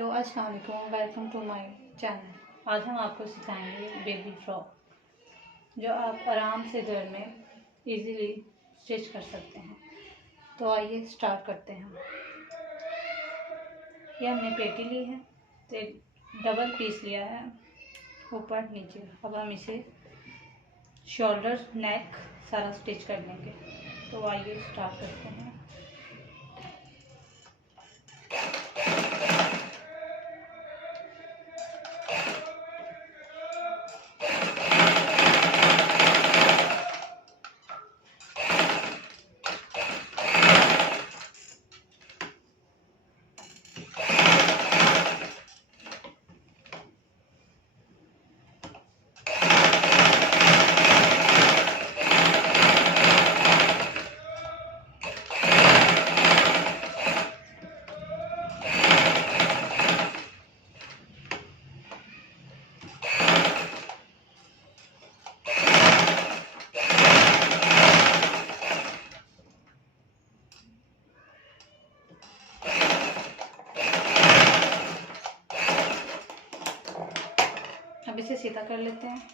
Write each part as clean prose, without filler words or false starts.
Hello अस्सलाम वालेकुम, welcome to my channel. आज हम आपको सिखाएंगे बेबी फ्रॉक जो आप आराम से घर में इजीली स्टिच कर सकते हैं। तो आइए स्टार्ट करते हैं। ये हमने पेटी ली है तो डबल पीस लिया है ऊपर नीचे। अब हम इसे शोल्डर नेक सारा स्टिच कर लेंगे। तो आइए स्टार्ट करते हैं। अब इसे सीधा कर लेते हैं।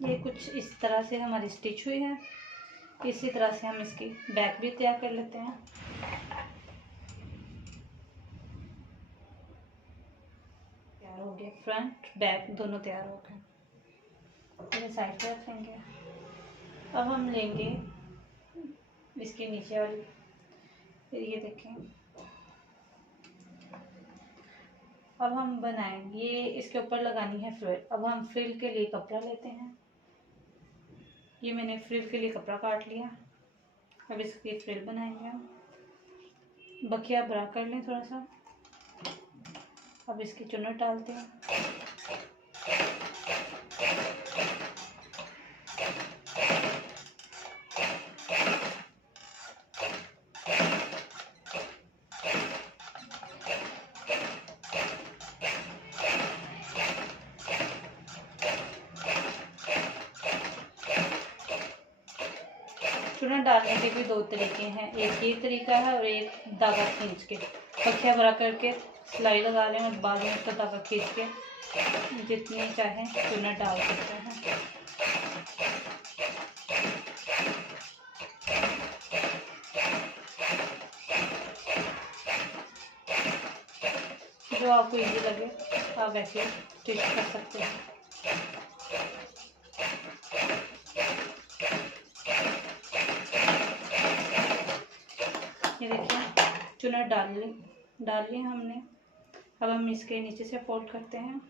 ये कुछ इस तरह से हमारी स्टिच हुई है। इसी तरह से हम इसकी बैक भी तैयार कर लेते हैं। तैयार हो गया, फ्रंट बैक दोनों तैयार हो गए। ये साइड पे रखेंगे। अब हम लेंगे इसके नीचे वाली, फिर ये देखें। अब हम बनाएंगे, ये इसके ऊपर लगानी है फ्रिल। अब हम फ्रिल के लिए कपड़ा लेते हैं। ये मैंने फ्रिल के लिए कपड़ा काट लिया। अब इसकी फ्रिल बनाएंगे हम। बखिया बड़ा कर लें थोड़ा सा। अब इसकी चुन्नट डालते हैं। चुन्नट डालने के भी दो तरीके हैं, एक ये तरीका है और एक धागा खींच के बखिया बड़ा करके सिलाई लगा लें और बाद में उसका धागा खींच के जितनी चाहें चुन्नट डाल सकते हैं। जो आपको इजी लगे आप वैसे स्टिच कर सकते हैं। ये देखिए चुन्नट डाल ली हमने। अब हम इसके नीचे से फोल्ड करते हैं।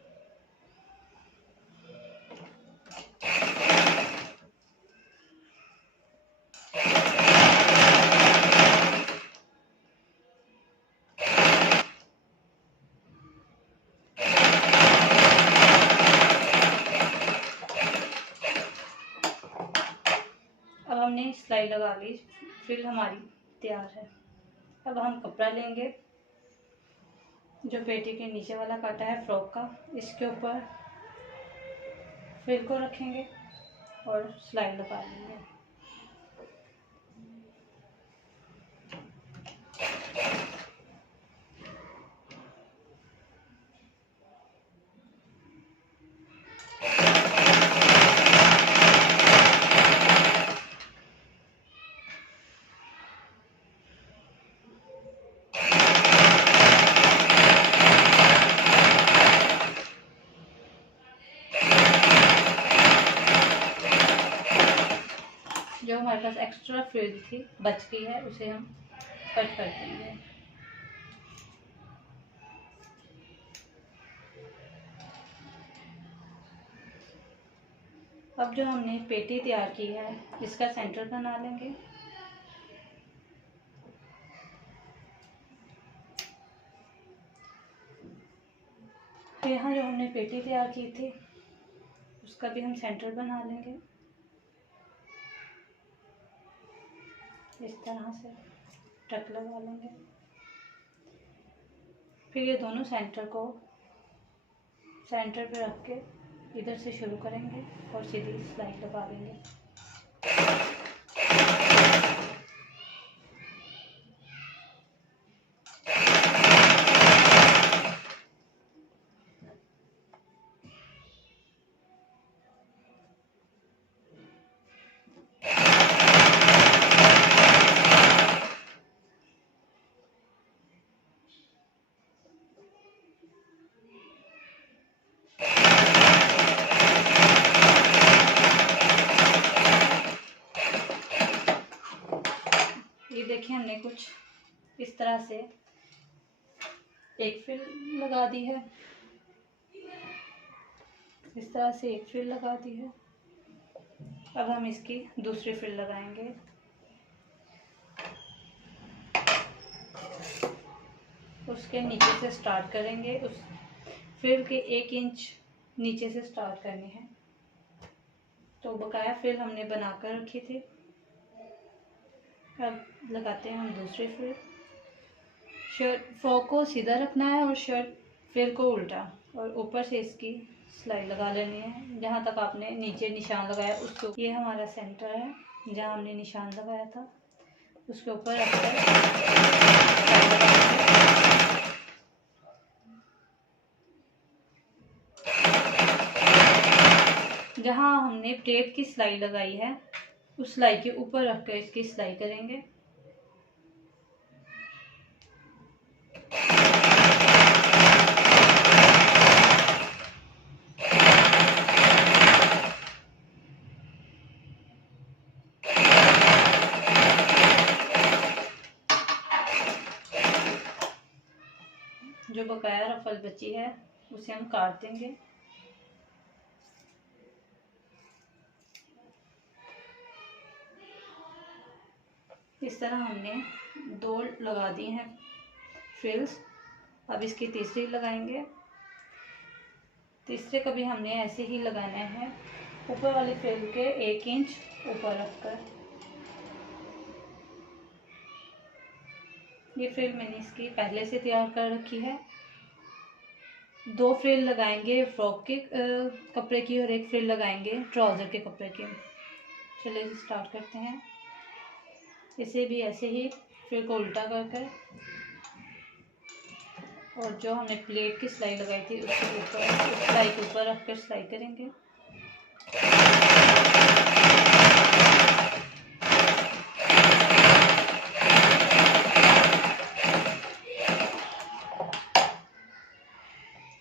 अब हमने सिलाई लगा ली, फ्रिल हमारी तैयार है। अब हम कपड़ा लेंगे जो पेटी के नीचे वाला काटा है फ्रॉक का, इसके ऊपर फ्रिल को रखेंगे और सिलाई लगा लेंगे। जो हमारे पास एक्स्ट्रा फ्रिल थी बच गई है, उसे हम कट कर देंगे। अब जो हमने पेटी तैयार की है इसका सेंटर बना लेंगे। तो यहाँ जो हमने पेटी तैयार की थी उसका भी हम सेंटर बना लेंगे इस तरह से, टक लगा लेंगे। फिर ये दोनों सेंटर को सेंटर पे रख के इधर से शुरू करेंगे और सीधी सिलाई लगा देंगे। ये देखिए हमने कुछ इस तरह से एक फ्रिल लगा दी है, इस तरह से एक फ्रिल लगा दी है। अब हम इसकी दूसरी फ्रिल लगाएंगे। उसके नीचे से स्टार्ट करेंगे, उस फ्रिल के 1 इंच नीचे से स्टार्ट करनी है। तो बकाया फ्रिल हमने बनाकर रखी थी। अब लगाते हैं हम दूसरी फ्रिल। शर्ट फ्रॉक को सीधा रखना है और शर्ट फ्रिल को उल्टा, और ऊपर से इसकी सिलाई लगा लेनी है जहाँ तक आपने नीचे निशान लगाया उसको। ये हमारा सेंटर है जहाँ हमने निशान लगाया था, उसके ऊपर रखकर जहाँ हमने प्लेट की सिलाई लगाई है उस सिलाई के ऊपर रखकर इसकी सिलाई करेंगे। जो बकाया रफल बची है उसे हम काट देंगे। इस तरह हमने 2 लगा दी हैं फ्रिल्स। अब इसकी तीसरी लगाएंगे। तीसरे का भी हमने ऐसे ही लगाना है, ऊपर वाली फ्रिल के 1 इंच ऊपर रखकर। ये फ्रिल मैंने इसकी पहले से तैयार कर रखी है। 2 फ्रिल लगाएंगे फ्रॉक के कपड़े की और 1 फ्रिल लगाएंगे ट्राउज़र के कपड़े की। चलिए स्टार्ट करते हैं। इसे भी ऐसे ही फ्रिल को उल्टा कर और जो हमने प्लेट की सिलाई लगाई थी उसके ऊपर, उस सिलाई के ऊपर रखकर सिलाई करेंगे।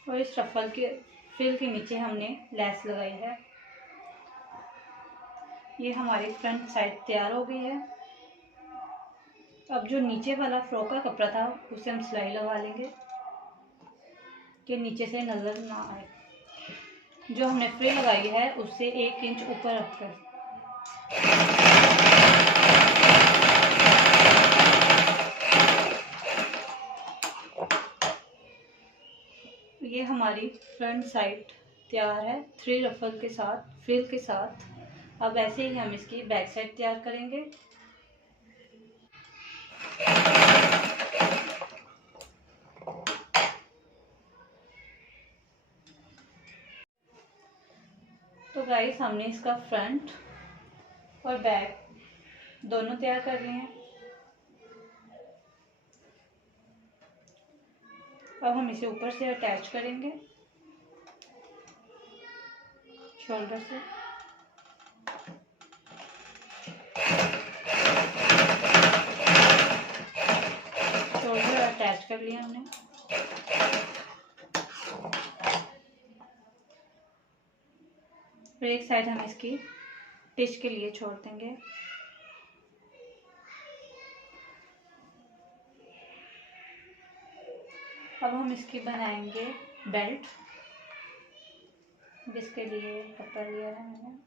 और इस रफल के फ्रिल के नीचे हमने लेस लगाई है। ये हमारी फ्रंट साइड तैयार हो गई है। अब जो नीचे वाला फ्रॉक का कपड़ा था उसे हम सिलाई लगा लेंगे कि नीचे से नज़र ना आए। जो हमने फ्रिल लगाई है उससे 1 इंच ऊपर रखकर ये हमारी फ्रंट साइड तैयार है 3 रफल के साथ, फ्रिल के साथ। अब ऐसे ही हम इसकी बैक साइड तैयार करेंगे। तो गाइस हमने इसका फ्रंट और बैक दोनों तैयार कर लिए हैं। अब हम इसे ऊपर से अटैच करेंगे शोल्डर से। शोल्डर अटैच कर लिया हमने। फिर एक साइड हम इसकी टिच के लिए छोड़ देंगे। अब हम इसकी बनाएंगे बेल्ट, जिसके लिए कपड़ा लिया है मैंने।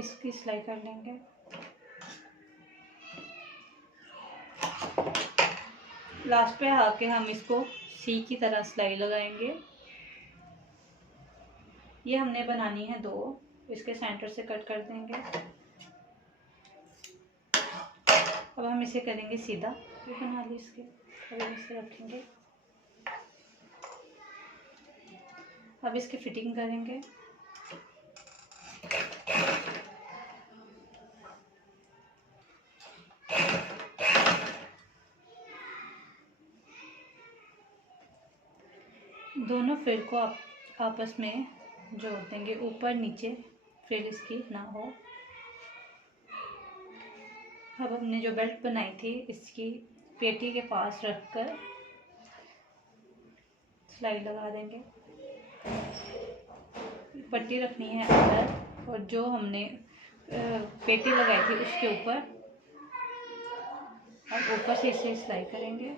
इसकी सिलाई कर लेंगे। लास्ट पे आके हम इसको सी की तरह सिलाई लगाएंगे। ये हमने बनानी है 2, इसके सेंटर से कट कर देंगे। अब हम इसे करेंगे सीधा, ये बना ली इसके, अब इसे रखेंगे। अब इसकी फिटिंग करेंगे। दोनों फ्रिल को आपस में जोड़ देंगे, ऊपर नीचे फ्रिल इसकी ना हो। अब हमने जो बेल्ट बनाई थी इसकी पेटी के पास रखकर सिलाई लगा देंगे। पट्टी रखनी है अंदर, और जो हमने पेटी लगाई थी उसके ऊपर, और ऊपर से इसे सिलाई करेंगे।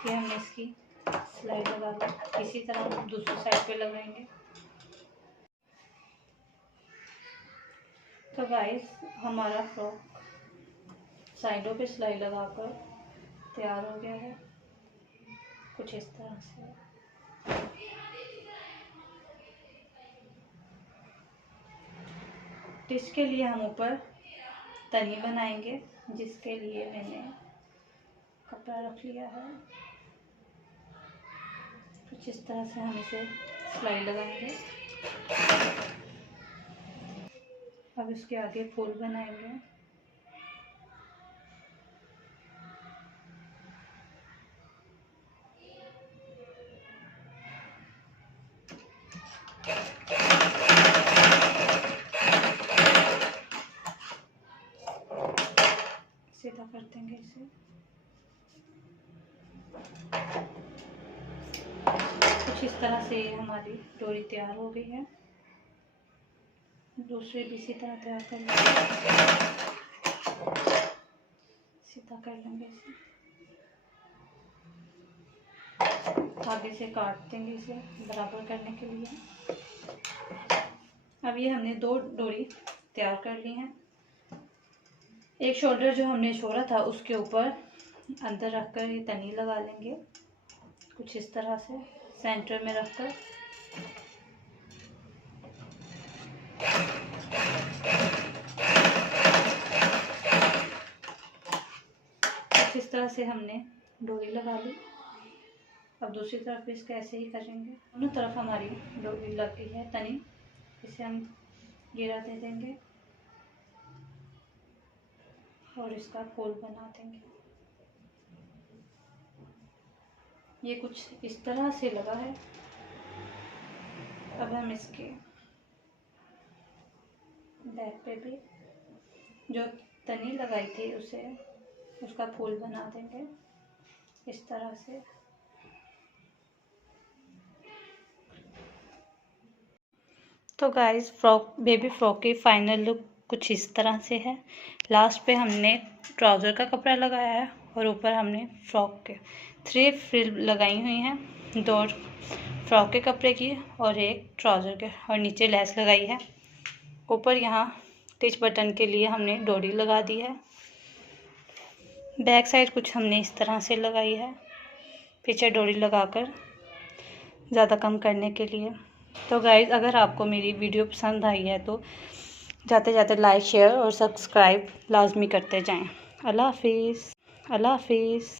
ये हमने इसकी सिलाई लगा दी। इसी तरह हम दूसरी साइड पे लगाएंगे। तो गाइस हमारा फ्रॉक साइडों पे सिलाई लगाकर तैयार हो गया है, कुछ इस तरह से। इसके लिए हम ऊपर तनी बनाएंगे, जिसके लिए मैंने कपड़ा रख लिया है। कुछ इस तरह से हम इसे सिलाई लगाएंगे। अब इसके आगे फूल बनाएंगे। सीधा कर देंगे इसे। कुछ इस तरह से हमारी डोरी तैयार हो गई है। दूसरे भी इसी तरह तैयार कर लेंगे, सीधा कर लेंगे इसे। आगे से काट देंगे इसे बराबर करने के लिए। अब ये हमने 2 डोरी तैयार कर ली हैं। एक शोल्डर जो हमने छोड़ा था उसके ऊपर अंदर रखकर ये तनी लगा लेंगे, कुछ इस तरह से सेंटर में रखकर। कुछ इस तरह से हमने डोरी लगा ली। अब दूसरी तरफ भी इसका ऐसे ही करेंगे। दोनों तरफ हमारी डोरी लग गई है तनी, इसे हम घेरा दे देंगे और इसका फूल बना देंगे। ये कुछ इस तरह से लगा है। अब हम इसके बैक पे भी जो तनी लगाई थी उसका फूल बना देंगे इस तरह से। तो गाइस बेबी फ्रॉक की फाइनल लुक कुछ इस तरह से है। लास्ट पे हमने ट्राउज़र का कपड़ा लगाया है और ऊपर हमने फ्रॉक के 3 फ्रिल लगाई हुई हैं, 2 फ्रॉक के कपड़े की और 1 ट्राउज़र के, और नीचे लेस लगाई है। ऊपर यहाँ टिच बटन के लिए हमने डोरी लगा दी है। बैक साइड कुछ हमने इस तरह से लगाई है, पीछे डोरी लगाकर ज़्यादा कम करने के लिए। तो गाइज़ अगर आपको मेरी वीडियो पसंद आई है तो जाते जाते लाइक शेयर और सब्सक्राइब लाजमी करते जाएं। अल्लाह हाफिज़।